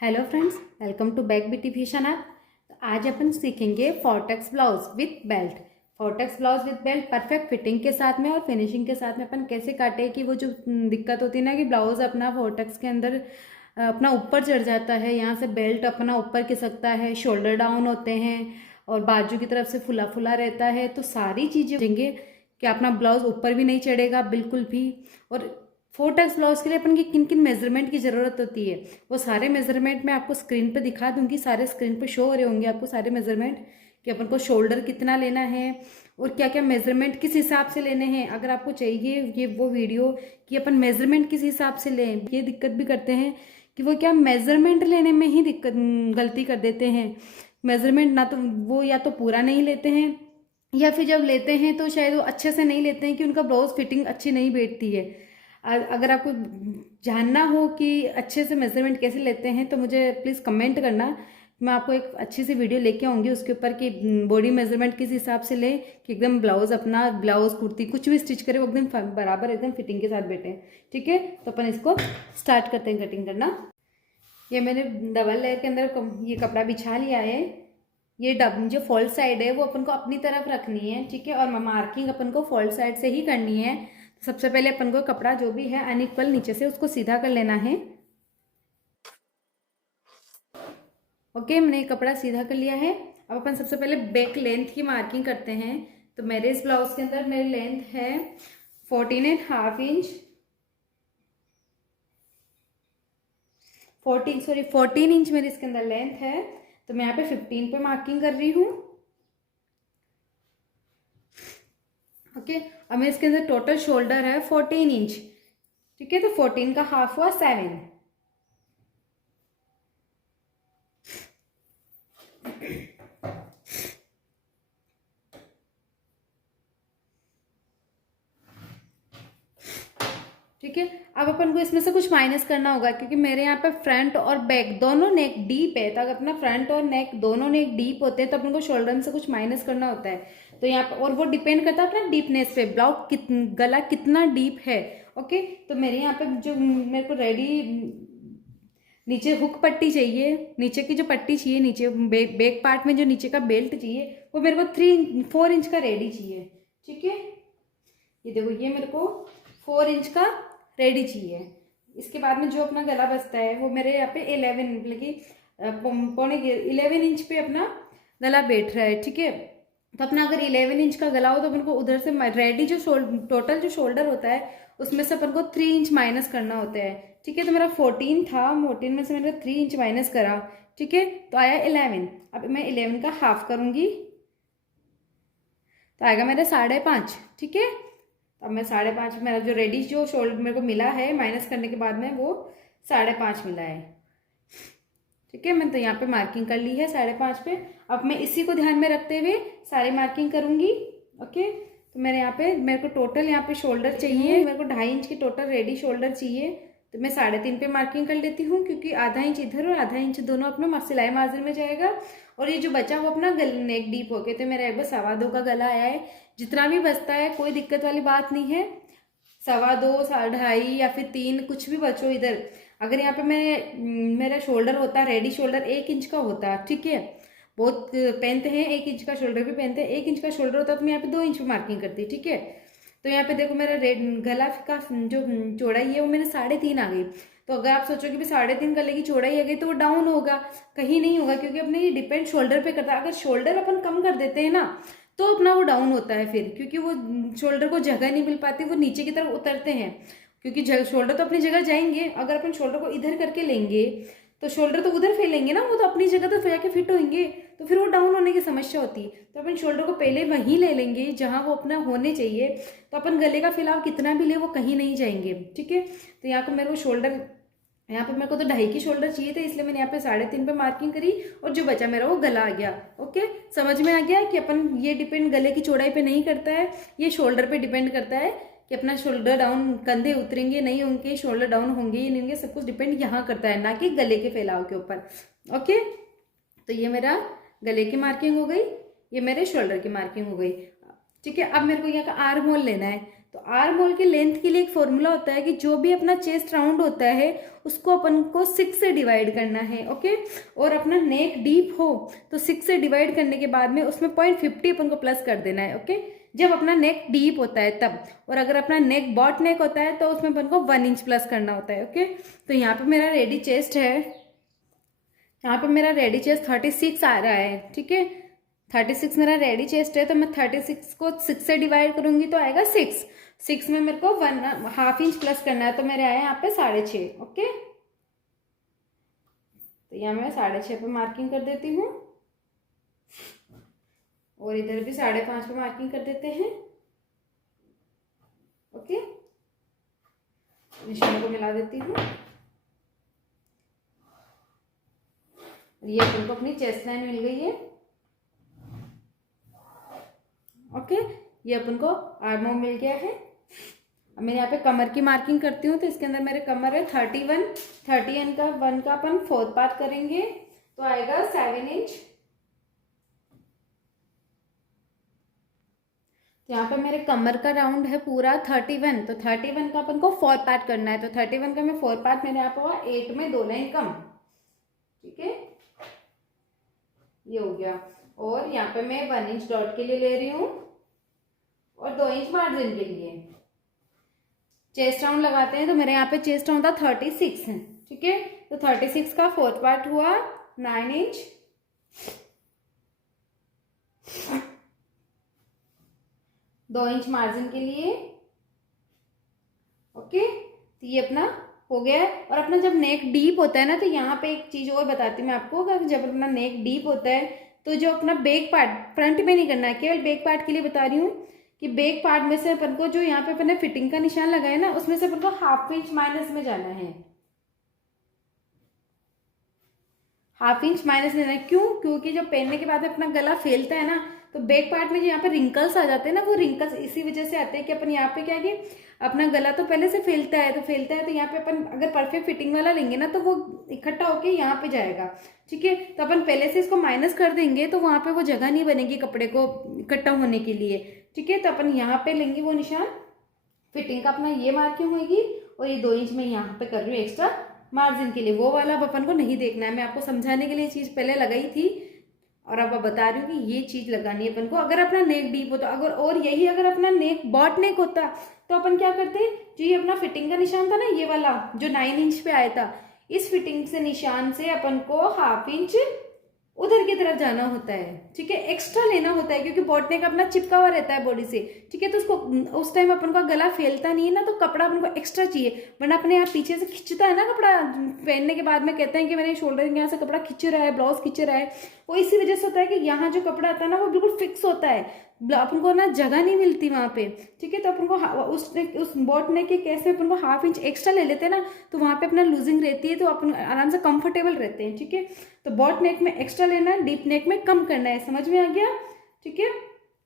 Hello friends, welcome to back beautification app. तो आज अपन सीखेंगे four tucks blouse with belt. Four tucks blouse with belt perfect fitting के साथ में और फिनिशिंग के साथ में अपन कैसे काटे कि वो जो दिक्कत होती है ना कि ब्लाउज अपना फोर्टेक्स के अंदर अपना ऊपर चढ़ जाता है, यहाँ से बेल्ट अपना ऊपर खिसकता है, शोल्डर डाउन होते हैं और बाजू की तरफ से फुला फुला रहता है। तो सारी चीज़ें देंगे कि अपना ब्लाउज ऊपर भी नहीं चढ़ेगा बिल्कुल भी। और फोर्टेक्स ब्लाउज के लिए अपन की किन किन मेजरमेंट की ज़रूरत होती है वो सारे मेजरमेंट मैं आपको स्क्रीन पे दिखा दूंगी। सारे स्क्रीन पे शो हो रहे होंगे आपको सारे मेजरमेंट कि अपन को शोल्डर कितना लेना है और क्या क्या मेजरमेंट किस हिसाब से लेने हैं। अगर आपको चाहिए ये वो वीडियो कि अपन मेजरमेंट किस हिसाब से लें, ये दिक्कत भी करते हैं कि वो क्या मेजरमेंट लेने में ही दिक्कत गलती कर देते हैं। मेजरमेंट ना तो वो या तो पूरा नहीं लेते हैं या फिर जब लेते हैं तो शायद वो अच्छे से नहीं लेते हैं कि उनका ब्लाउज फिटिंग अच्छी नहीं बैठती है। अगर आपको जानना हो कि अच्छे से मेजरमेंट कैसे लेते हैं तो मुझे प्लीज़ कमेंट करना। मैं आपको एक अच्छी सी वीडियो लेके आऊँगी उसके ऊपर कि बॉडी मेजरमेंट किस हिसाब से ले कि एकदम ब्लाउज अपना ब्लाउज कुर्ती कुछ भी स्टिच करे वो एकदम बराबर एकदम फिटिंग के साथ बैठे। ठीक है, तो अपन इसको स्टार्ट करते हैं कटिंग करना। ये मैंने डबल लेयर के अंदर ये कपड़ा बिछा लिया है। ये जो फॉल्ट साइड है वो अपन को अपनी तरफ रखनी है, ठीक है, और मार्किंग अपन को फॉल्ट साइड से ही करनी है। तो सबसे पहले अपन को कपड़ा जो भी है अनइक्वल नीचे से उसको सीधा कर लेना है। ओके, मैंने ये कपड़ा सीधा कर लिया है। अब अपन सबसे पहले बैक लेंथ की मार्किंग करते हैं। तो मेरे इस ब्लाउज के अंदर मेरी लेंथ है 14.5 इंच, 14 इंच मेरी इसके अंदर लेंथ है। तो मैं यहाँ पे 15 पे मार्किंग कर रही हूँ। ओके, अब मैं इसके अंदर टोटल शोल्डर है 14 इंच, ठीक है, तो 14 का हाफ हुआ 7। ठीक है, अब अपन को इसमें से कुछ माइनस करना होगा क्योंकि मेरे यहाँ पे फ्रंट और बैक दोनों नेक डीप है। तो अगर अपना फ्रंट और नेक दोनों नेक डीप होते हैं तो अपन को शोल्डर में से कुछ माइनस करना होता है। तो यहाँ पे और वो डिपेंड करता है अपना डीपनेस पे, गला कितना डीप है। ओके, तो मेरे यहाँ पे जो मेरे को रेडी नीचे हुक पट्टी चाहिए, नीचे की जो पट्टी चाहिए नीचे बैक पार्ट में जो नीचे का बेल्ट चाहिए वो मेरे को 4 इंच का रेडी चाहिए। ठीक है, ये देखो ये मेरे को 4 इंच का रेडी चाहिए। इसके बाद में जो अपना गला बचता है वो मेरे यहाँ पे 11 मतलब कि पौने 11 इंच पे अपना गला बैठ रहा है। ठीक है, तो अपना अगर 11 इंच का गला हो तो अपन को उधर से रेडी जो टोटल जो शोल्डर होता है उसमें से अपन को 3 इंच माइनस करना होता है। ठीक है, तो मेरा 14 था, 14 में से मैंने 3 इंच माइनस करा। ठीक है, तो आया 11। अब मैं 11 का हाफ करूंगी तो आएगा मेरा 5.5। ठीक है, अब मैं 5.5 मेरा जो रेडी जो शोल्डर मेरे को मिला है माइनस करने के बाद में वो 5.5 मिला है। ठीक है, मैंने तो यहाँ पे मार्किंग कर ली है 5.5 पे। अब मैं इसी को ध्यान में रखते हुए सारी मार्किंग करूंगी। ओके, तो मेरे यहाँ पे मेरे को टोटल यहाँ पे शोल्डर चाहिए, मेरे को 2.5 इंच की टोटल रेडी शोल्डर चाहिए। तो मैं 3.5 पे मार्किंग कर लेती हूँ क्योंकि आधा इंच इधर और आधा इंच दोनों अपना सिलाई मार्जिन में जाएगा और ये जो बचा वो अपना नेक डीप हो गया। तो मेरा एक बार 2.25 का गला आया है। जितना भी बचता है कोई दिक्कत वाली बात नहीं है, 2.25, 2.5 या फिर 3 कुछ भी बचो इधर। अगर यहाँ पे मेरा शोल्डर होता रेडी शोल्डर 1 इंच का होता, ठीक है, बहुत पहनते हैं 1 इंच का शोल्डर भी पहनते हैं, 1 इंच का शोल्डर होता तो मैं यहाँ पे 2 इंच पे मार्किंग करती। ठीक है, तो यहाँ पे देखो मेरा गला का जो चौड़ाई है वो मेरे 3.5 आ गई। तो अगर आप सोचो कि भी 3.5 गले की चौड़ाई आ गई तो वो डाउन होगा, कहीं नहीं होगा क्योंकि अपने ये डिपेंड शोल्डर पे करता है। अगर शोल्डर अपन कम कर देते हैं ना तो अपना वो डाउन होता है फिर, क्योंकि वो शोल्डर को जगह नहीं मिल पाती, वो नीचे की तरफ उतरते हैं। क्योंकि शोल्डर तो अपनी जगह जाएंगे, अगर अपन शोल्डर को इधर करके लेंगे तो शोल्डर तो उधर फैलेंगे ना, वो तो अपनी जगह तो जाके फिट होंगे, तो फिर वो डाउन होने की समस्या होती है। तो अपन शोल्डर को पहले वहीं ले लेंगे जहां वो अपना होने चाहिए, तो अपन गले का फैलाव कितना भी ले वो कहीं नहीं जाएंगे। ठीक है, तो यहाँ को मेरे को शोल्डर यहाँ पे मेरे को तो 2.5 की शोल्डर चाहिए थे, इसलिए मैंने यहाँ पे 3.5 पे मार्किंग करी और जो बचा मेरा वो गला आ गया। ओके, समझ में आ गया कि अपन ये डिपेंड गले की चौड़ाई पे नहीं करता है, ये शोल्डर पे डिपेंड करता है कि अपना शोल्डर डाउन कंधे उतरेंगे नहीं होंगे, शोल्डर डाउन होंगे या नहीं होंगे, सब कुछ डिपेंड यहाँ करता है, ना कि गले के फैलाव के ऊपर। ओके, तो ये मेरा गले की मार्किंग हो गई, ये मेरे शोल्डर की मार्किंग हो गई। ठीक है, अब मेरे को यहाँ का आर्म होल लेना है। तो आर्म होल की लेंथ के लिए एक फॉर्मूला होता है कि जो भी अपना चेस्ट राउंड होता है उसको अपन को 6 से डिवाइड करना है, ओके। और अपना नेक डीप हो तो 6 से डिवाइड करने के बाद में उसमें 0.50 अपन को प्लस कर देना है, ओके, जब अपना नेक डीप होता है तब। और अगर अपना नेक बॉट नेक होता है तो उसमें अपन को 1 इंच प्लस करना होता है, ओके। तो यहाँ पे मेरा रेडी चेस्ट है, यहाँ पे मेरा रेडी चेस्ट 36 आ रहा है, ठीक है। 36 मेरा रेडी चेस्ट है, तो मैं 36 को 6 से डिवाइड करूंगी तो आएगा 6 में मेरे को 1.5 इंच प्लस करना है, तो मेरे आए यहाँ पे 6.5, ओके। तो यहाँ मैं 6.5 पे मार्किंग कर देती हूँ और इधर भी 5.5 पे मार्किंग कर देते हैं, ओके। निशान को मिला देती हूँ। ये अपन को अपनी चेस्ट लाइन मिल गई है, ओके। ये अपन को आर्म होल मिल गया है। अब मैं यहाँ पे कमर की मार्किंग करती हूँ, तो इसके अंदर मेरे कमर है 30 का 1 का अपन 4th पार्ट करेंगे तो आएगा 7 इंच। तो यहाँ पे मेरे कमर का राउंड है पूरा 31, तो 31 का अपन को 4 पार्ट करना है, तो 31 का मैं 4 पार्ट मेरे यहाँ पे हुआ 8 में 2 लाइन कम, ठीक है। ये हो गया। और यहाँ पे मैं 1 इंच डॉट के लिए ले रही हूँ और 2 इंच मार्जिन के लिए। चेस्ट राउंड लगाते हैं तो मेरे यहाँ पे चेस्ट राउंड था 36 है, ठीक है। तो 36 का 4th पार्ट हुआ 9 इंच, 2 इंच मार्जिन के लिए, ओके। तो ये अपना हो गया है। और अपना जब नेक डीप होता है ना, तो यहाँ पे एक चीज और बताती हूँ मैं आपको, कि जब अपना नेक डीप होता है तो जो अपना बैक पार्ट, फ्रंट में नहीं करना है, केवल बैक पार्ट के लिए बता रही हूँ कि बैक पार्ट में से अपन को जो यहाँ पे अपन ने फिटिंग का निशान लगाया ना, उसमें से अपन को 1/2 इंच माइनस में जाना है, 1/2 इंच माइनस लेना है। क्यों? क्योंकि जब पहनने के बाद अपना गला फैलता है ना, तो बैक पार्ट में जो यहाँ पे रिंकल्स आ जाते हैं ना, वो रिंकल्स इसी वजह से आते हैं कि अपन यहाँ पे क्या कि अपना गला तो पहले से फैलता है, तो यहाँ पे अपन अगर परफेक्ट फिटिंग वाला लेंगे ना, तो वो इकट्ठा होके यहाँ पे जाएगा, ठीक है। तो अपन पहले से इसको माइनस कर देंगे तो वहां पे वो जगह नहीं बनेगी कपड़े को इकट्ठा होने के लिए, ठीक है। तो अपन यहाँ पे लेंगे वो निशान, फिटिंग का अपना ये मार्किंग होगी, और ये 2 इंच में यहाँ पे कर रही हूँ एक्स्ट्रा मार्जिन के लिए। वो वाला अब अपन को नहीं देखना है, मैं आपको समझाने के लिए चीज पहले लगाई थी और अब बता रही हूँ कि ये चीज लगानी है अपन को। अगर अपना नेक डीप होता, अगर और यही अगर अपना नेक बॉट नेक होता, तो अपन क्या करते, जो ये अपना फिटिंग का निशान था ना, ये वाला जो 9 इंच पे आया था, इस फिटिंग से निशान से अपन को 1/2 इंच उधर की तरफ जाना होता है, ठीक है, एक्स्ट्रा लेना होता है, क्योंकि बॉट नेक अपना चिपका हुआ रहता है बॉडी से, ठीक है। तो उसको उस टाइम अपन का गला फैलता नहीं है ना, तो कपड़ा अपन को एक्स्ट्रा चाहिए, वरना अपने यहाँ पीछे से खिंचता है ना कपड़ा, पहनने के बाद में कहते हैं कि मेरे शोल्डर के यहाँ से कपड़ा खिंच रहा है, ब्लाउज खिंच रहा है, वो इसी वजह से होता है कि यहाँ जो कपड़ा आता है ना, वो बिल्कुल फिक्स होता है, अपन को ना जगह नहीं मिलती वहां पे, ठीक है। तो अपन को उस बॉट नेक के केस में अपन को 1/2 इंच एक्स्ट्रा ले लेते हैं ना, तो वहां पे अपना लूजिंग रहती है, तो अपन आराम से कंफर्टेबल रहते हैं, ठीक है। तो बॉट नेक में एक्स्ट्रा लेना है, डीप नेक में कम करना है, समझ में आ गया, ठीक है।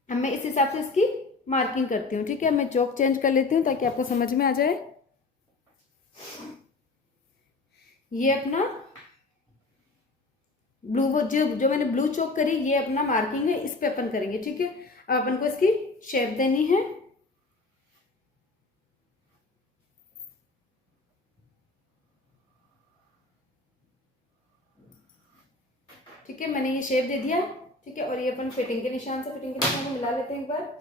अब मैं इस हिसाब से इसकी मार्किंग करती हूँ, ठीक है। मैं चौक चेंज कर लेती हूँ ताकि आपको समझ में आ जाए। ये अपना ब्लू जो मैंने ब्लू चौक करी, ये अपना मार्किंग है, इस पे अपन करेंगे, ठीक है। अब अपन को इसकी शेप देनी है, ठीक है। मैंने ये शेप दे दिया, ठीक है। और ये अपन फिटिंग के निशान को मिला लेते हैं एक बार।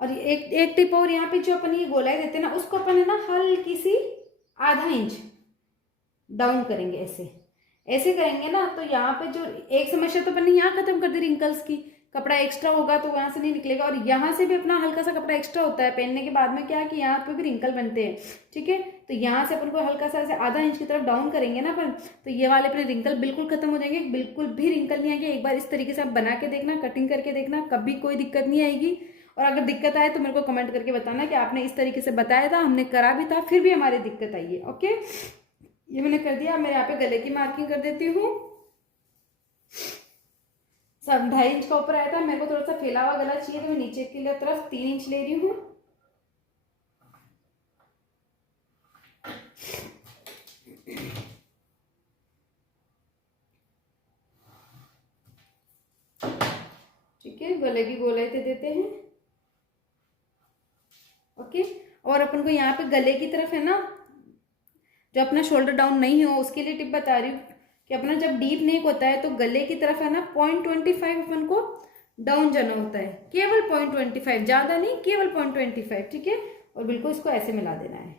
और एक टिप और, यहाँ पे जो अपन ये गोलाई देते हैं ना, उसको अपन है ना हल्की सी 1/2 इंच डाउन करेंगे, ऐसे ऐसे करेंगे ना, तो यहाँ पे जो एक समस्या तो अपन ने यहाँ खत्म कर दी रिंकल्स की, कपड़ा एक्स्ट्रा होगा तो वहां से नहीं निकलेगा। और यहाँ से भी अपना हल्का सा कपड़ा एक्स्ट्रा होता है पहनने के बाद में, क्या कि यहाँ पे भी रिंकल बनते हैं, ठीक है। तो यहाँ से अपन को हल्का सा ऐसे 1/2 इंच की तरफ डाउन करेंगे ना अपन, तो ये वाले अपने रिंकल बिल्कुल खत्म हो जाएंगे, बिल्कुल भी रिंकल नहीं आएंगे। एक बार इस तरीके से आप बना के देखना, कटिंग करके देखना, कभी कोई दिक्कत नहीं आएगी। और अगर दिक्कत आए तो मेरे को कमेंट करके बताना कि आपने इस तरीके से बताया था, हमने करा भी था, फिर भी हमारी दिक्कत आई है, ओके। ये मैंने कर दिया। मैं यहाँ पे गले की मार्किंग कर देती हूँ। सब 2.5 इंच का ऊपर आया था, मेरे को थोड़ा सा फैला हुआ गला चाहिए, तो मैं नीचे की तरफ 3 इंच ले रही हूँ। गले की गोलाई दे देते हैं। ओके, और अपन को यहाँ पे गले की तरफ है ना, जो अपना शोल्डर डाउन नहीं हो उसके लिए टिप बता रही हूँ कि अपना जब डीप नेक होता है तो गले की तरफ है ना 0.25 अपन को डाउन जाना होता है, केवल 0.25, ज्यादा नहीं, केवल 0.25, ठीक है। और बिल्कुल इसको ऐसे मिला देना है,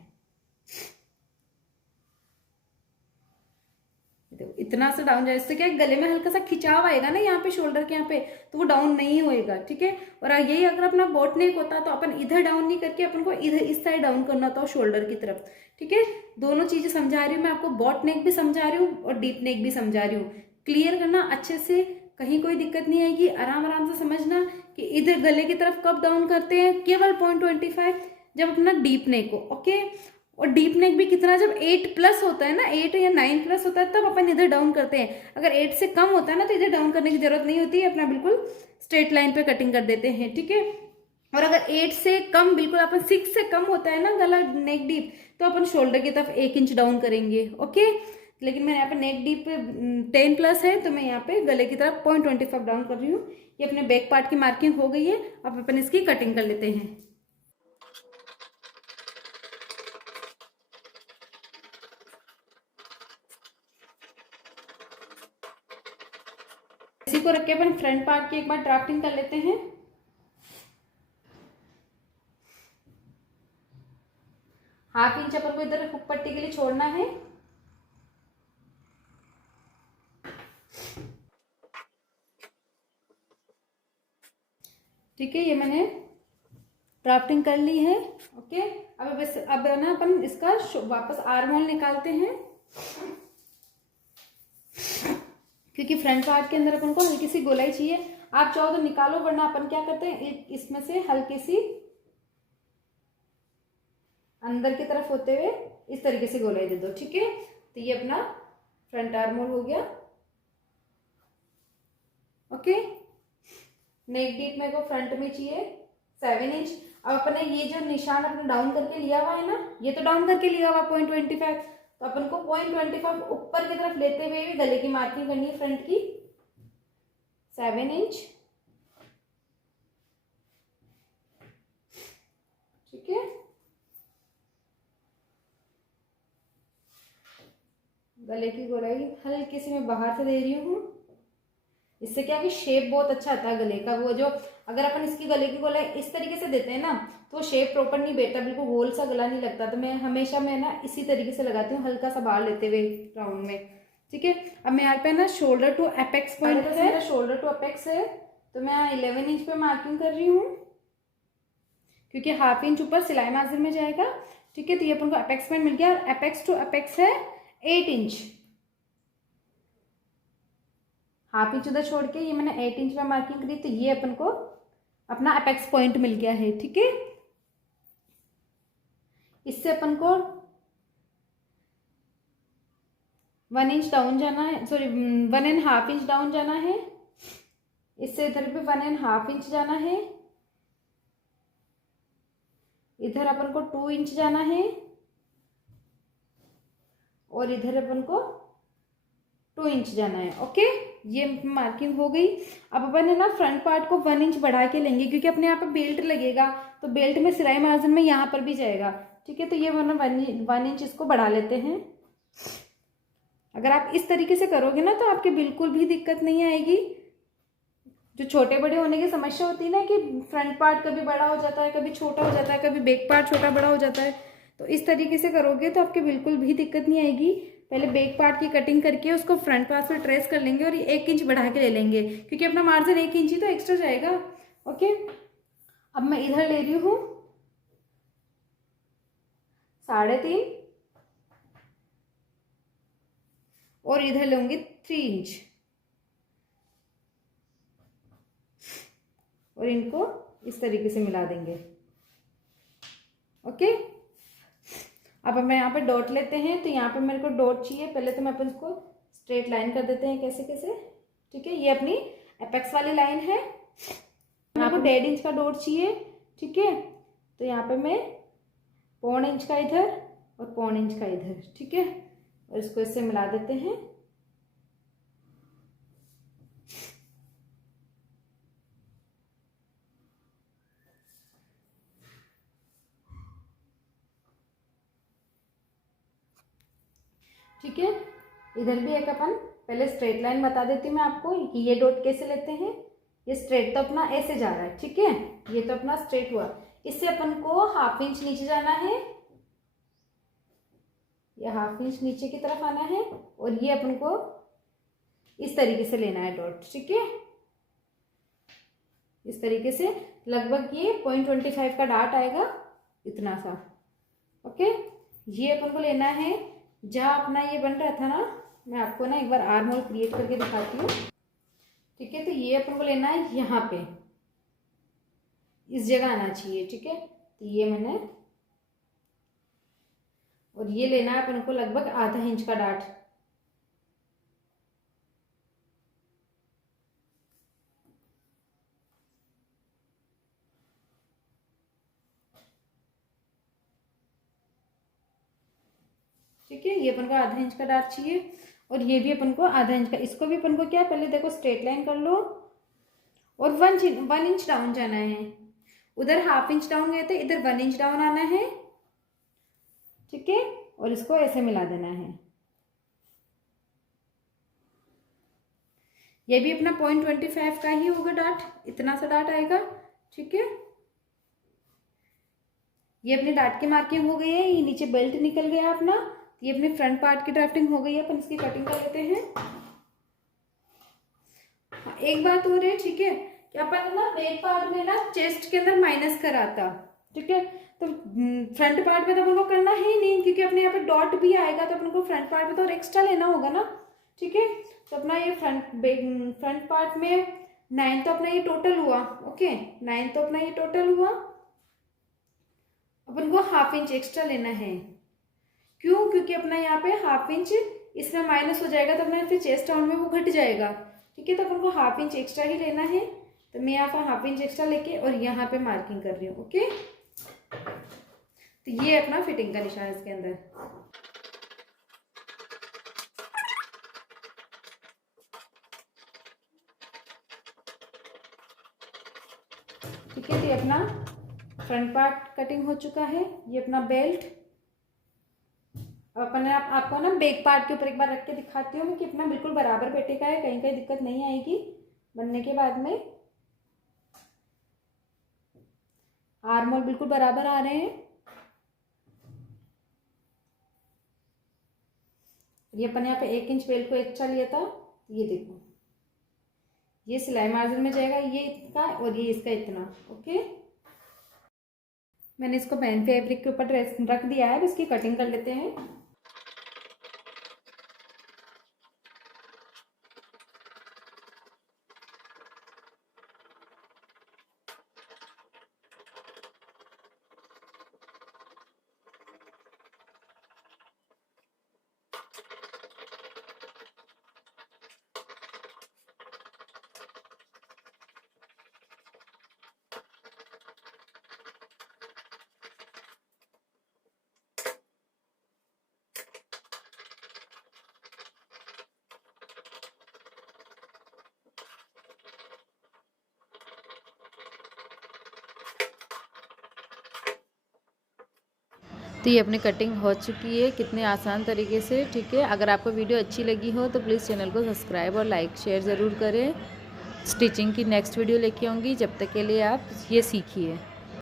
इतना सा डाउन जाए, इससे क्या गले में हल्का सा खिंचाव आएगा ना यहाँ पे शोल्डर के यहाँ पे, तो वो डाउन नहीं होएगा, ठीक है। और यही अगर अपना बोट नेक होता तो अपन इधर डाउन नहीं करके अपन को इधर इस साइड डाउन करना होता शोल्डर की तरफ, ठीक है। दोनों चीजें समझा रही हूँ मैं आपको, बॉट नेक भी समझा रही हूँ और डीप नेक भी समझा रही हूँ। क्लियर करना अच्छे से, कहीं कोई दिक्कत नहीं आएगी, आराम आराम से समझना कि इधर गले की तरफ कब डाउन करते हैं, केवल 0.25 जब अपना डीप नेक हो, ओके। और डीप नेक भी कितना, जब 8+ होता है ना, 8 या 9+ होता है तब अपन इधर डाउन करते हैं। अगर 8 से कम होता है ना तो इधर डाउन करने की जरूरत नहीं होती है, अपना बिल्कुल स्ट्रेट लाइन पे कटिंग कर देते हैं, ठीक है। और अगर 8 से कम, बिल्कुल अपन 6 से कम होता है ना गला नेक डीप, तो अपन शोल्डर की तरफ 1 इंच डाउन करेंगे, ओके। लेकिन मैं यहाँ पे नेक डीप 10+ है तो मैं यहाँ पे गले की तरफ 0.25 डाउन कर रही हूँ। ये अपने बैक पार्ट की मार्किंग हो गई है, अब अपन इसकी कटिंग कर लेते हैं। इसी को रख के अपन फ्रंट पार्ट की एक बार ड्राफ्टिंग कर लेते हैं। ½ इंच अपन को इधर हुक पट्टी के लिए छोड़ना है। ठीक है, ये मैंने ड्राफ्टिंग कर ली है, ओके। अब ना अपन इसका वापस आर्म होल निकालते हैं, क्योंकि फ्रंट पार्ट के अंदर अपन को हल्की सी गोलाई चाहिए। आप चाहो तो निकालो, वरना अपन क्या करते हैं इसमें से हल्की सी अंदर की तरफ होते हुए इस तरीके से गोलाई दे दो, ठीक है। तो ये अपना फ्रंट आर्म होल हो गया, ओके। नेक डीप मेरे को फ्रंट में चाहिए 7 इंच। अब अपने ये जो निशान अपने डाउन करके लिया हुआ है ना, ये तो डाउन करके लिया हुआ 0.25, तो अपन को 0.25 ऊपर की तरफ लेते हुए भी गले की मार्किंग करनी है फ्रंट की 7 इंच, ठीक है। गले की गोलाई हल्की सी मैं बाहर से दे रही हूँ, इससे क्या कि शेप बहुत अच्छा आता है गले का। वो जो अगर अपन इसकी गले की गोलाई इस तरीके से देते हैं ना तो शेप प्रॉपर नहीं बैठता, बिल्कुल गोल सा गला नहीं लगता। तो मैं हमेशा ना इसी तरीके से लगाती हूँ, हल्का सा बाहर लेते हुए राउंड में, ठीक है। अब मैं यहाँ पे ना शोल्डर टू अपेक्स पॉइंट है, मेरा शोल्डर टू अपेक्स है, तो मैं 11 इंच पे मार्किंग कर रही हूँ, क्योंकि ½ इंच ऊपर सिलाई मार्जिन में जाएगा, ठीक है। तो ये अपन को अपेक्स पॉइंट मिल गया, और अपेक्स टू अपेक्स है 8 इंच। ½ इंच उधर छोड़ के ये मैंने 8 इंच में मार्किंग करी, तो ये अपन को अपना अपेक्स पॉइंट मिल गया है, ठीक है। इससे अपन को 1 इंच डाउन जाना है, सॉरी 1½ इंच डाउन जाना है। इससे इधर भी 1½ इंच जाना है, इधर अपन को 2 इंच जाना है, और इधर अपन को 2 इंच जाना है, ओके। ये मार्किंग हो गई। अब अपन है ना फ्रंट पार्ट को 1 इंच बढ़ा के लेंगे, क्योंकि अपने यहाँ पे बेल्ट लगेगा, तो बेल्ट में सिलाई मार्जिन में यहाँ पर भी जाएगा, ठीक है। तो ये वरना 1 इंच इसको बढ़ा लेते हैं। अगर आप इस तरीके से करोगे ना तो आपके बिल्कुल भी दिक्कत नहीं आएगी। जो छोटे बड़े होने की समस्या होती है ना कि फ्रंट पार्ट कभी बड़ा हो जाता है, कभी छोटा हो जाता है, कभी बैक पार्ट छोटा बड़ा हो जाता है, तो इस तरीके से करोगे तो आपके बिल्कुल भी दिक्कत नहीं आएगी। पहले बैक पार्ट की कटिंग करके उसको फ्रंट पार्ट से ट्रेस कर लेंगे, और 1 इंच बढ़ा के ले लेंगे, क्योंकि अपना मार्जिन 1 इंच ही तो एक्स्ट्रा जाएगा, ओके। अब मैं इधर ले रही हूँ 3.5, और इधर लूंगी 3 इंच, और इनको इस तरीके से मिला देंगे, ओके। अब हम यहाँ पे डॉट लेते हैं, तो यहाँ पे मेरे को डॉट चाहिए। पहले तो मैं अपन इसको स्ट्रेट लाइन कर देते हैं कैसे कैसे, ठीक है। ये अपनी एपेक्स वाली लाइन है, यहाँ पे 1.5 इंच का डॉट चाहिए, ठीक है। तो यहाँ पे मैं 0.25 इंच का इधर और 0.25 इंच का इधर, ठीक है, और इसको इससे मिला देते हैं। ठीक है। इधर भी एक अपन पहले स्ट्रेट लाइन बता देती हूँ मैं आपको कि ये डॉट कैसे लेते हैं। ये स्ट्रेट तो अपना ऐसे जा रहा है, ठीक है, ये तो अपना स्ट्रेट हुआ। इससे अपन को 1/2 इंच नीचे जाना है, ये 1/2 इंच नीचे की तरफ आना है और ये अपन को इस तरीके से लेना है डॉट, ठीक है। इस तरीके से लगभग ये 0.25 का डाट आएगा, इतना सा। ओके, ये अपन को लेना है जहाँ अपना ये बन रहा था ना, मैं आपको ना एक बार आर्म होल क्रिएट करके दिखाती हूँ, ठीक है। तो ये अपन को लेना है यहाँ पे, इस जगह आना चाहिए, ठीक है। तो ये मैंने, और ये लेना है अपन को लगभग 1/2 इंच का डाट। ठीक है, ये अपन को 1/2 इंच का डाट चाहिए और ये भी अपन को 1/2 इंच का। इसको भी अपन को क्या, पहले देखो स्ट्रेट लाइन कर लो और 1 इंच डाउन जाना है। उधर 1/2 इंच डाउन गए थे, इधर 1 इंच डाउन आना है, ठीक है, और इसको ऐसे मिला देना है। ये भी अपना 0.25 का ही होगा डाट, इतना सा डाट आएगा, ठीक है। ये अपने डाट की मार्किंग हो गई है, ये नीचे बेल्ट निकल गया अपना, ये अपने फ्रंट पार्ट की ड्राफ्टिंग हो गई है। अपन इसकी कटिंग कर लेते हैं। एक बात और है, ठीक है, कि अपन ना बैक पार्ट में ना चेस्ट के अंदर माइनस कराता, ठीक है, तो फ्रंट पार्ट में तो अपन को करना है ही नहीं, क्योंकि अपने यहाँ पे डॉट भी आएगा, तो अपन को फ्रंट पार्ट में तो और एक्स्ट्रा लेना होगा ना, ठीक है। तो अपना ये फ्रंट पार्ट में 9 तो अपना ये टोटल हुआ, ओके, 9 तो अपना ये टोटल हुआ। अपन को 1/2 इंच एक्स्ट्रा लेना है, क्यों, क्योंकि अपना यहाँ पे 1/2 इंच इसमें माइनस हो जाएगा, तो अपना फिर चेस्ट राउंड में वो घट जाएगा, ठीक है। तो अपन को 1/2 इंच एक्स्ट्रा ही लेना है। तो मैं यहाँ पर 1/2 इंच एक्स्ट्रा लेके और यहाँ पे मार्किंग कर रही हूँ, ओके। तो ये अपना फिटिंग का निशान इसके अंदर। ठीक है, तो ये अपना फ्रंट पार्ट कटिंग हो चुका है। ये अपना बेल्ट, अपन आपको ना बैक पार्ट के ऊपर एक बार रख के दिखाती हूँ मैं कि अपना बिल्कुल बराबर बैठेगा है, कहीं कहीं दिक्कत नहीं आएगी बनने के बाद में। आर्म होल बिल्कुल बराबर आ रहे हैं। ये अपन यहाँ पे 1 इंच बेल्ट को एक्स्ट्रा लिया था, ये देखो, ये सिलाई मार्जिन में जाएगा, ये इसका और ये इसका इतना, ओके। मैंने इसको पैन फैब्रिक के ऊपर रख दिया है, इसकी कटिंग कर लेते हैं। तो ये अपनी कटिंग हो चुकी है कितने आसान तरीके से, ठीक है। अगर आपको वीडियो अच्छी लगी हो तो प्लीज़ चैनल को सब्सक्राइब और लाइक शेयर ज़रूर करें। स्टिचिंग की नेक्स्ट वीडियो लेके आऊँगी, जब तक के लिए आप ये सीखिए।